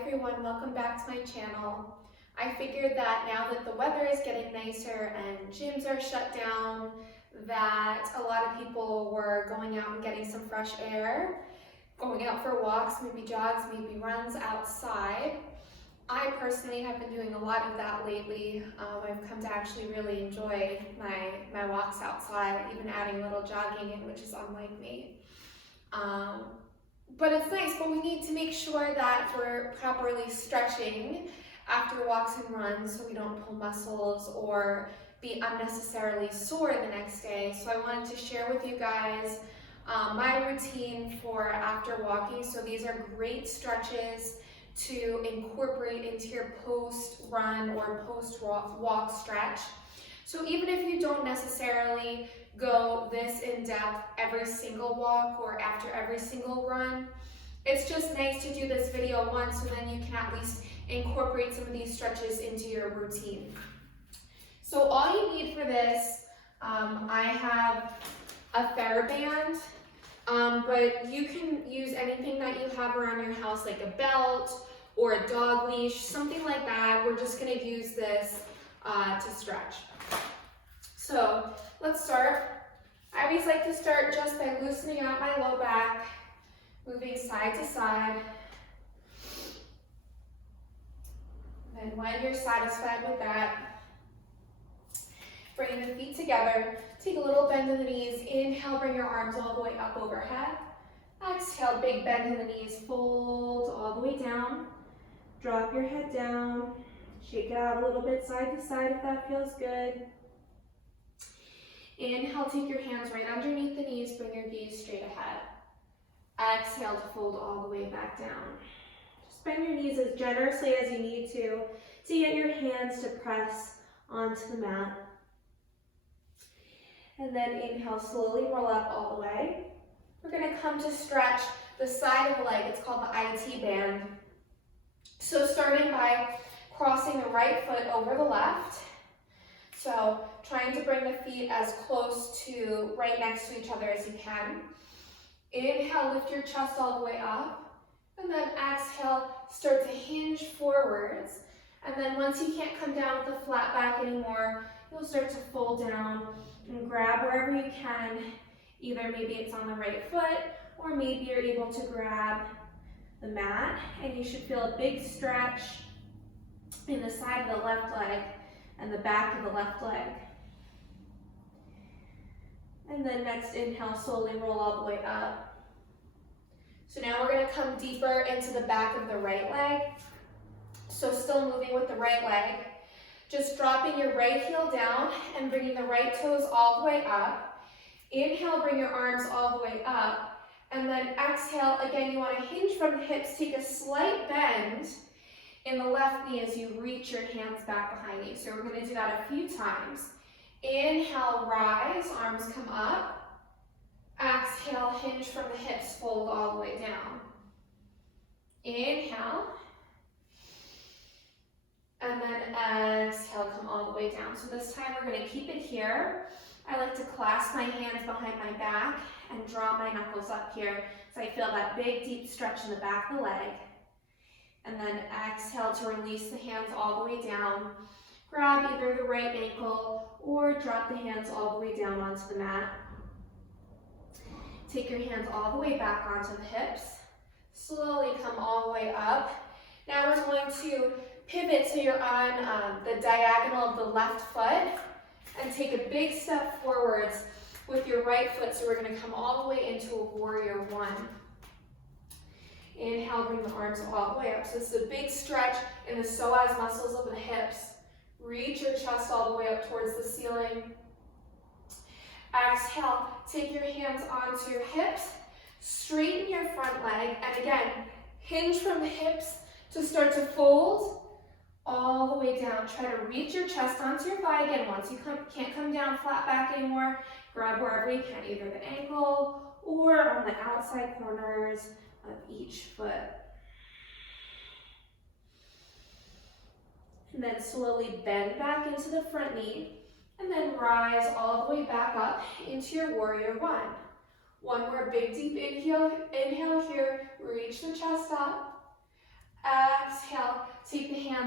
everyone, welcome back to my channel. I figured that now that the weather is getting nicer and gyms are shut down, that a lot of people were going out and getting some fresh air, going out for walks, maybe jogs, maybe runs outside. I personally have been doing a lot of that lately. I've come to actually really enjoy my walks outside, even adding a little jogging in, which is unlike me. But it's nice, but we need to make sure that we're properly stretching after walks and runs so we don't pull muscles or be unnecessarily sore the next day. So I wanted to share with you guys my routine for after walking. So these are great stretches to incorporate into your post-run or post-walk stretch. So even if you don't necessarily go this in depth every single walk or after every single run, it's just nice to do this video once so then you can at least incorporate some of these stretches into your routine. So all you need for this, I have a TheraBand, but you can use anything that you have around your house, like a belt or a dog leash, something like that. We're just gonna use this to stretch. So let's start. I always like to start just by loosening out my low back, moving side to side. And when you're satisfied with that, bring the feet together. Take a little bend in the knees. Inhale, bring your arms all the way up overhead. Exhale, big bend in the knees. Fold all the way down. Drop your head down. Shake it out a little bit side to side if that feels good. Inhale, take your hands right underneath the knees, bring your gaze straight ahead. Exhale to fold all the way back down. Just bend your knees as generously as you need to get your hands to press onto the mat. And then inhale, slowly roll up all the way. We're gonna come to stretch the side of the leg. It's called the IT band. So starting by crossing the right foot over the left. So trying to bring the feet as close to right next to each other as you can. Inhale, lift your chest all the way up. And then exhale, start to hinge forwards. And then once you can't come down with a flat back anymore, you'll start to fold down and grab wherever you can. Either maybe it's on the right foot, or maybe you're able to grab the mat. And you should feel a big stretch in the side of the left leg and the back of the left leg. And then next inhale, slowly roll all the way up. So now we're gonna come deeper into the back of the right leg. So still moving with the right leg. Just dropping your right heel down and bringing the right toes all the way up. Inhale, bring your arms all the way up. And then exhale, again, you wanna hinge from the hips, take a slight bend in the left knee as you reach your hands back behind you. So we're gonna do that a few times. Inhale, rise, arms come up. Exhale, hinge from the hips, fold all the way down. Inhale. And then exhale, come all the way down. So this time we're gonna keep it here. I like to clasp my hands behind my back and draw my knuckles up here so I feel that big, deep stretch in the back of the leg. And then exhale to release the hands all the way down. Grab either the right ankle or drop the hands all the way down onto the mat. Take your hands all the way back onto the hips. Slowly come all the way up. Now we're going to pivot so you're on the diagonal of the left foot and take a big step forwards with your right foot. So we're going to come all the way into a warrior one. Inhale, bring the arms all the way up. So this is a big stretch in the psoas muscles of the hips. Reach your chest all the way up towards the ceiling. Exhale, take your hands onto your hips. Straighten your front leg. And again, hinge from the hips to start to fold all the way down. Try to reach your chest onto your thigh. Again, once you can't come down flat back anymore, grab wherever you can, either the ankle or on the outside corners of each foot. And then slowly bend back into the front knee and then rise all the way back up into your warrior one. One more big deep inhale here, reach the chest up.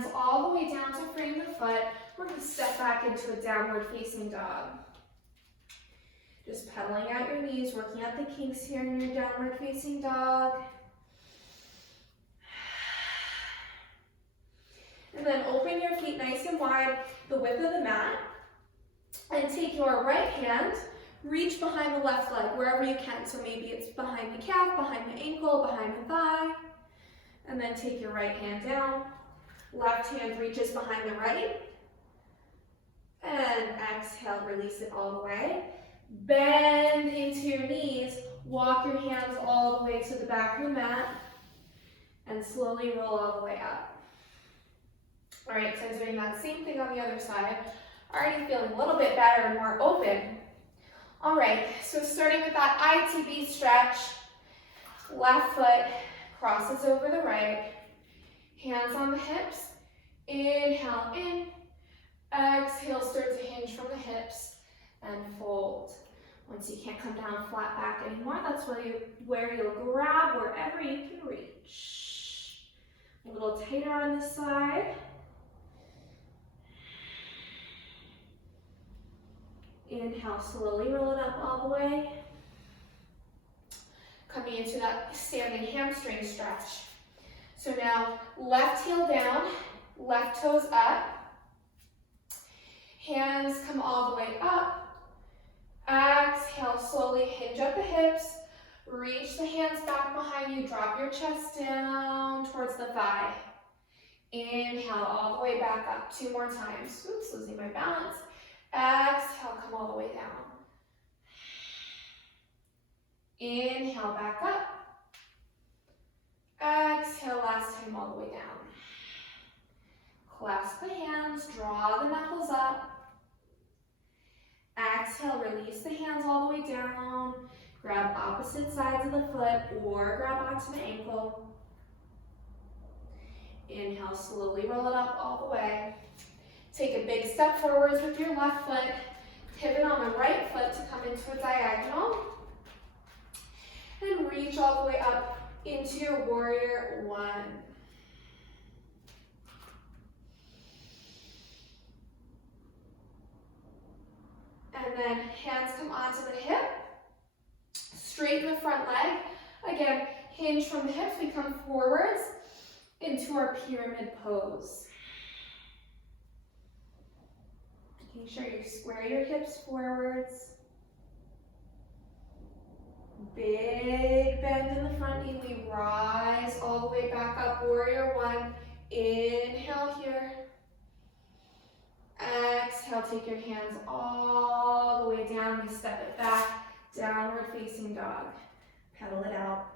hands all the way down to frame the foot. We're going to step back into a downward facing dog. Just pedaling out your knees, working out the kinks here in your downward facing dog. And then open your feet nice and wide, the width of the mat. And take your right hand, reach behind the left leg, wherever you can. So maybe it's behind the calf, behind the ankle, behind the thigh. And then take your right hand down. Left hand reaches behind the right. And exhale, release it all the way. Bend into your knees. Walk your hands all the way to the back of the mat. And slowly roll all the way up. All right, so doing that same thing on the other side. Already feeling a little bit better and more open. All right, so starting with that ITB stretch. Left foot crosses over the right. Hands on the hips. Inhale in. Exhale, start to hinge from the hips and fold. Once you can't come down flat back anymore, that's where you'll grab wherever you can reach. A little tighter on this side. Inhale, slowly roll it up all the way. Coming into that standing hamstring stretch. So now left heel down, left toes up. Hands come all the way up. Exhale, slowly hinge at the hips. Reach the hands back behind you. Drop your chest down towards the thigh. Inhale, all the way back up. 2 more times. Oops, losing my balance. Exhale, come all the way down. Inhale, back up. Exhale, last time all the way down. Clasp the hands, draw the knuckles up. Exhale, release the hands all the way down. Grab opposite sides of the foot or grab onto the ankle. Inhale, slowly roll it up all the way. Take a big step forwards with your left foot. Pivot on the right foot to come into a diagonal. And reach all the way up into your warrior one. And then hands come onto the hip. Straighten the front leg. Again, hinge from the hips. We come forwards into our pyramid pose. Making sure you square your hips forwards. Big bend in the front knee. We rise all the way back up. Warrior one. Inhale here. Exhale, take your hands all the way down. We step it back. Downward facing dog. Pedal it out.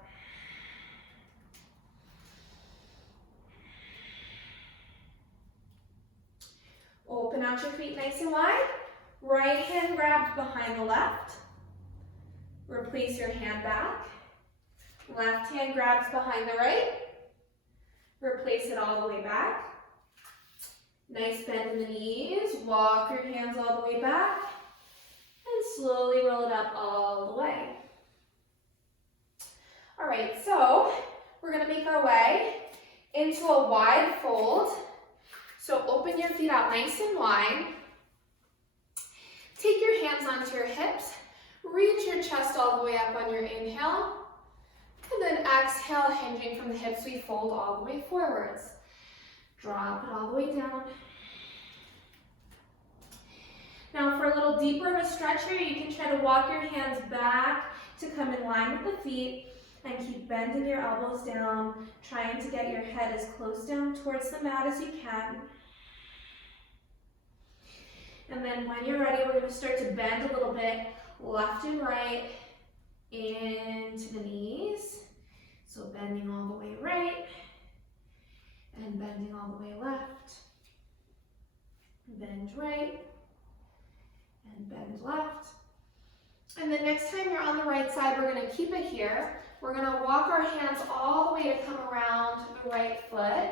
Open out your feet nice and wide. Right hand grabs behind the left. Replace your hand back. Left hand grabs behind the right. Replace it all the way back. Nice bend in the knees. Walk your hands all the way back. And slowly roll it up all the way. All right, so we're going to make our way into a wide fold. So open your feet out nice and wide. Take your hands onto your hips. Reach your chest all the way up on your inhale. And then exhale, hinging from the hips, we fold all the way forwards. Drop it all the way down. Now for a little deeper of a stretch here, you can try to walk your hands back to come in line with the feet and keep bending your elbows down, trying to get your head as close down towards the mat as you can. And then when you're ready, we're going to start to bend a little bit, left and right, into the knees. So bending all the way right, and bending all the way left. Bend right, and bend left. And then next time you're on the right side, we're going to keep it here. We're going to walk our hands all the way to come around the right foot.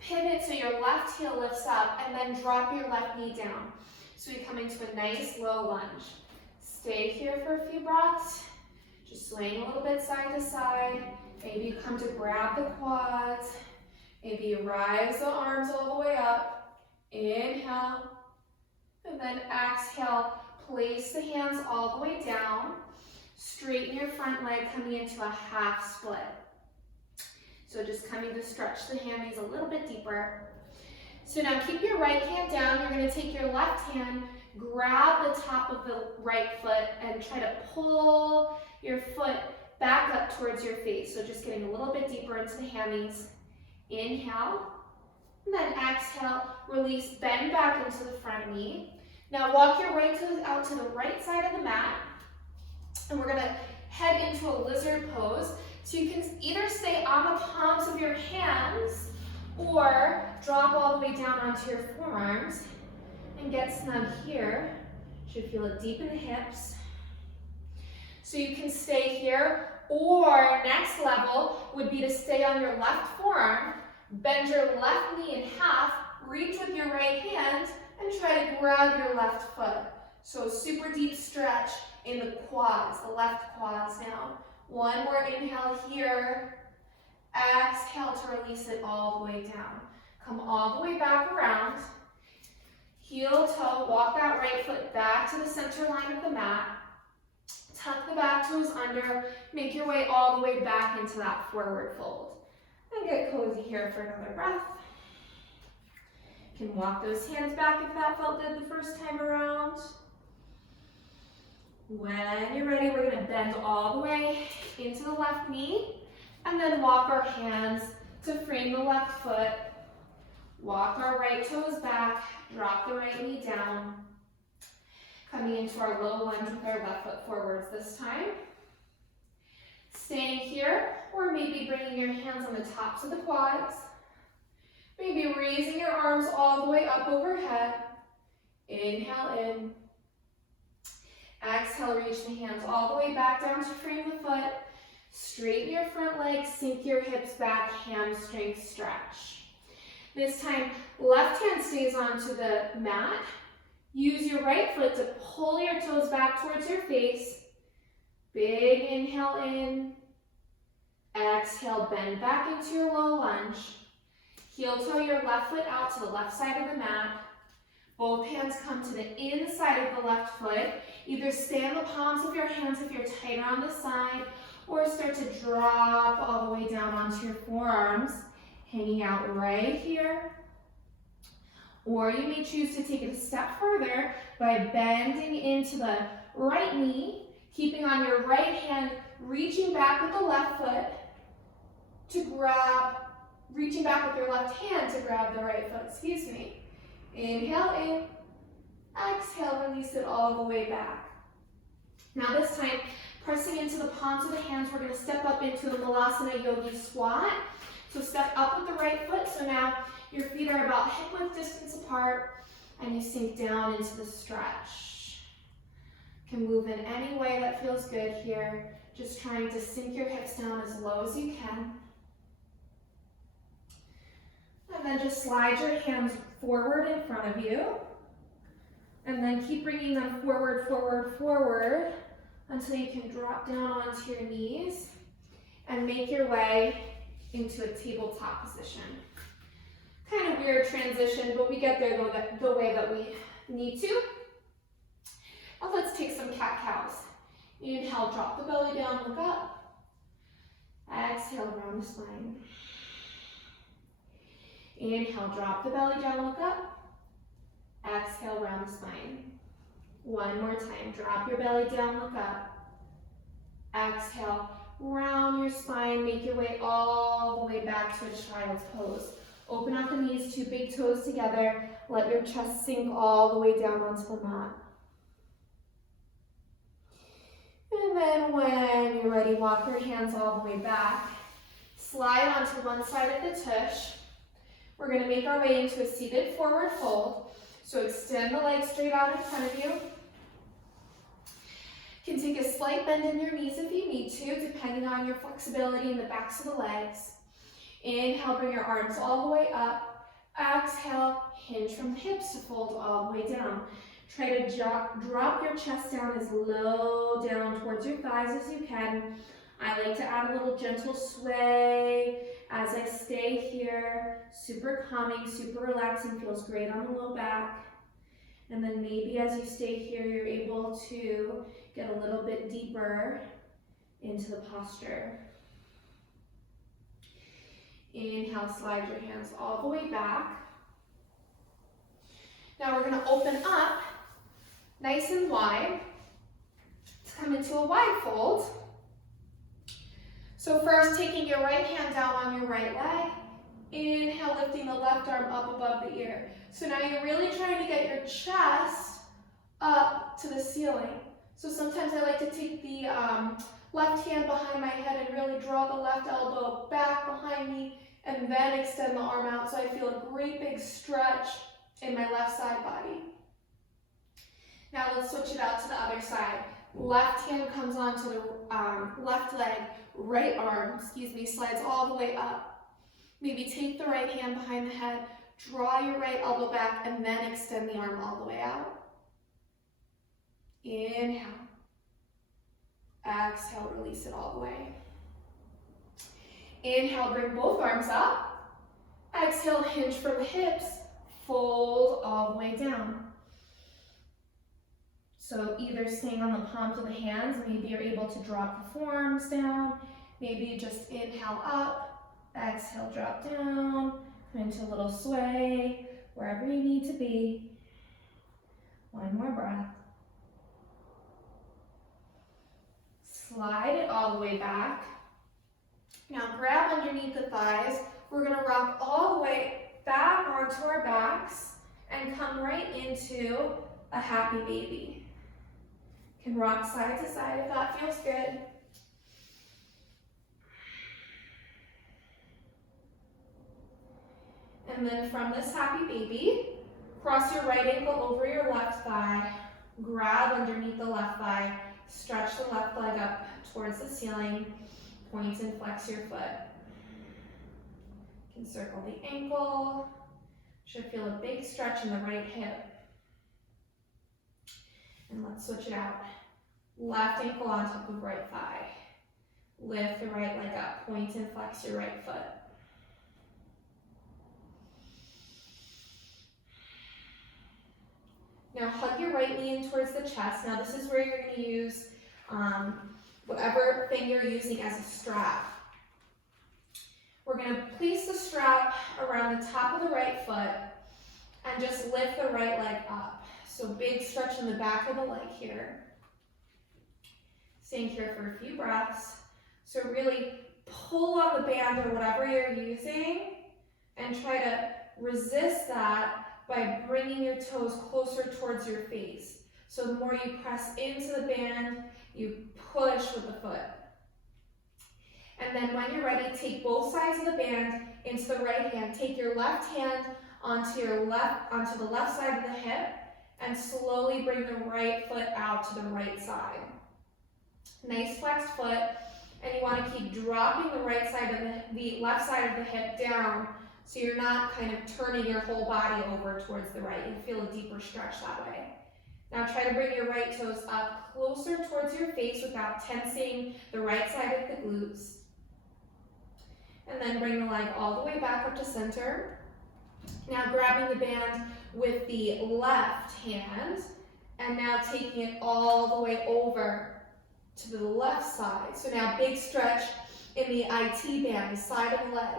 Pivot so your left heel lifts up, and then drop your left knee down. So we come into a nice low lunge. Stay here for a few breaths. Just swaying a little bit side to side. Maybe you come to grab the quads. Maybe rise the arms all the way up. Inhale. And then exhale. Place the hands all the way down. Straighten your front leg, coming into a half split. So just coming to stretch the hammies a little bit deeper. So now keep your right hand down. You're going to take your left hand, grab the top of the right foot, and try to pull your foot back up towards your face. So just getting a little bit deeper into the hammies. Inhale. And then exhale. Release, bend back into the front knee. Now walk your right toes out to the right side of the mat. And we're going to head into a lizard pose. So you can either stay on the palms of your hands or drop all the way down onto your forearms and get snug here. Should feel it deep in the hips. So you can stay here, or next level would be to stay on your left forearm, bend your left knee in half, reach with your right hand, and try to grab your left foot. So super deep stretch in the quads, the left quads now. One more inhale here. Exhale to release it all the way down. Come all the way back around. Heel toe, walk that right foot back to the center line of the mat. Tuck the back toes under. Make your way all the way back into that forward fold. And get cozy here for another breath. You can walk those hands back if that felt good the first time around. When you're ready, we're going to bend all the way into the left knee and then walk our hands to frame the left foot. Walk our right toes back, drop the right knee down. Coming into our low lunge with our left foot forwards this time. Staying here, or maybe bringing your hands on the tops of the quads. Maybe raising your arms all the way up overhead. Inhale in. Exhale, reach the hands all the way back down to frame the foot. Straighten your front leg, sink your hips back, hamstring stretch. This time, left hand stays onto the mat. Use your right foot to pull your toes back towards your face. Big inhale in. Exhale, bend back into your low lunge. Heel toe your left foot out to the left side of the mat. Both hands come to the inside of the left foot. Either stay on the palms of your hands if you're tighter on the side, or start to drop all the way down onto your forearms, hanging out right here. Or you may choose to take it a step further by bending into the right knee, keeping on your right hand, reaching back with the left foot to grab, reaching back with your left hand to grab the right foot, Inhale in, exhale, release it all the way back. Now this time, pressing into the palms of the hands, we're going to step up into the Malasana Yogi squat. So step up with the right foot. So now your feet are about hip width distance apart, and you sink down into the stretch. You can move in any way that feels good here. Just trying to sink your hips down as low as you can. And then just slide your hands forward in front of you. And then keep bringing them forward, forward, forward until you can drop down onto your knees and make your way into a tabletop position. Kind of weird transition, but we get there the way that we need to. Now let's take some cat-cows. Inhale, drop the belly down, look up. Exhale, round the spine. Inhale, drop the belly down, look up. Exhale, round the spine. One more time, drop your belly down, look up. Exhale, round your spine, make your way all the way back to a child's pose. Open up the knees, two big toes together. Let your chest sink all the way down onto the mat. And then when you're ready, walk your hands all the way back. Slide onto one side of the tush. We're going to make our way into a seated forward fold. So extend the legs straight out in front of you. You can take a slight bend in your knees if you need to, depending on your flexibility in the backs of the legs. Inhale, bring your arms all the way up. Exhale, hinge from the hips to fold all the way down. Try to drop your chest down as low down towards your thighs as you can. I like to add a little gentle sway As I stay here, super calming, super relaxing, feels great on the low back. And then maybe as you stay here, you're able to get a little bit deeper into the posture. Inhale, slide your hands all the way back. Now we're gonna open up nice and wide to come into a wide fold. So first, taking your right hand down on your right leg. Inhale, lifting the left arm up above the ear. So now you're really trying to get your chest up to the ceiling. So sometimes I like to take the left hand behind my head and really draw the left elbow back behind me and then extend the arm out so I feel a great big stretch in my left side body. Now let's switch it out to the other side. Left hand comes onto the left leg, right arm, slides all the way up. Maybe take the right hand behind the head, draw your right elbow back, and then extend the arm all the way out. Inhale. Exhale, release it all the way. Inhale, bring both arms up. Exhale, hinge from the hips, fold all the way down. So either staying on the palms of the hands, maybe you're able to drop the forearms down. Maybe you just inhale up, exhale, drop down, come into a little sway, wherever you need to be. One more breath. Slide it all the way back. Now grab underneath the thighs. We're gonna rock all the way back onto our backs and come right into a happy baby. Can rock side to side if that feels good. And then from this happy baby, cross your right ankle over your left thigh, grab underneath the left thigh, stretch the left leg up towards the ceiling, point and flex your foot. You can circle the ankle, should feel a big stretch in the right hip. And let's switch it out. Left ankle on top of right thigh. Lift the right leg up, point and flex your right foot. Now hug your right knee in towards the chest. Now this is where you're going to use whatever thing you're using as a strap. We're going to place the strap around the top of the right foot and just lift the right leg up. So big stretch in the back of the leg here. Staying here for a few breaths. So really pull on the band or whatever you're using and try to resist that by bringing your toes closer towards your face. So the more you press into the band, you push with the foot. And then when you're ready, take both sides of the band into the right hand. Take your left hand onto the left side of the hip and slowly bring the right foot out to the right side. Nice flexed foot, and you want to keep dropping the right side of the left side of the hip down so you're not kind of turning your whole body over towards the right. You'll feel a deeper stretch that way. Now try to bring your right toes up closer towards your face without tensing the right side of the glutes. And then bring the leg all the way back up to center. Now grabbing the band with the left hand and now taking it all the way over to the left side. So now big stretch in the IT band, the side of the leg.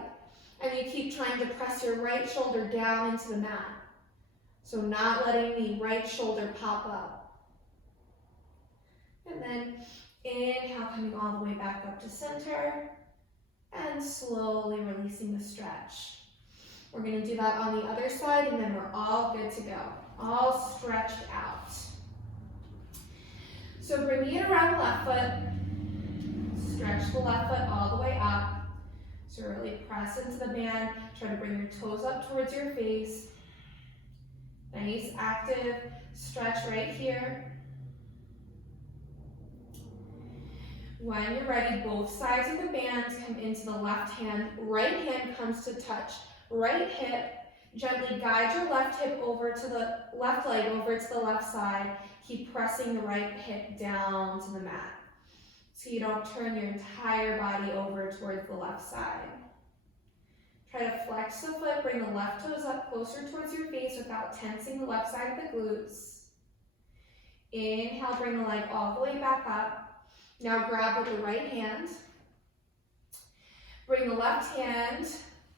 And you keep trying to press your right shoulder down into the mat. So not letting the right shoulder pop up. And then inhale, coming all the way back up to center. And slowly releasing the stretch. We're going to do that on the other side and then we're all good to go. All stretched out. So bringing it around the left foot. Stretch the left foot all the way up. So really press into the band. Try to bring your toes up towards your face. Nice active stretch right here. When you're ready, both sides of the band come into the left hand. Right hand comes to touch right hip. Gently guide your left hip over to the left leg over to the left side. Keep pressing the right hip down to the mat so you don't turn your entire body over towards the left side. Try to flex the foot, bring the left toes up closer towards your face without tensing the left side of the glutes. Inhale, bring the leg all the way back up. Now grab with the right hand. Bring the left hand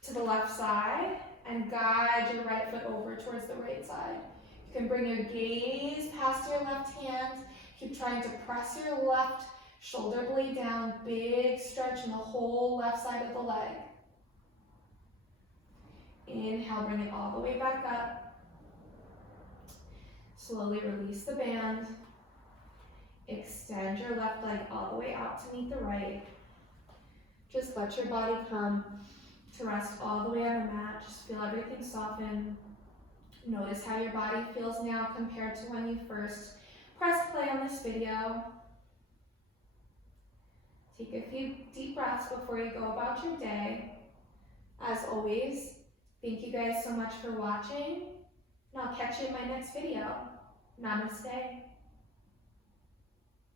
to the left side and guide your right foot over towards the right side. You can bring your gaze past your left hand. Keep trying to press your left shoulder blade down. Big stretch in the whole left side of the leg. Inhale, bring it all the way back up. Slowly release the band. Extend your left leg all the way out to meet the right. Just let your body come to rest all the way on the mat. Just feel everything soften. Notice how your body feels now compared to when you first pressed play on this video. Take a few deep breaths before you go about your day. As always, thank you guys so much for watching, and I'll catch you in my next video. Namaste.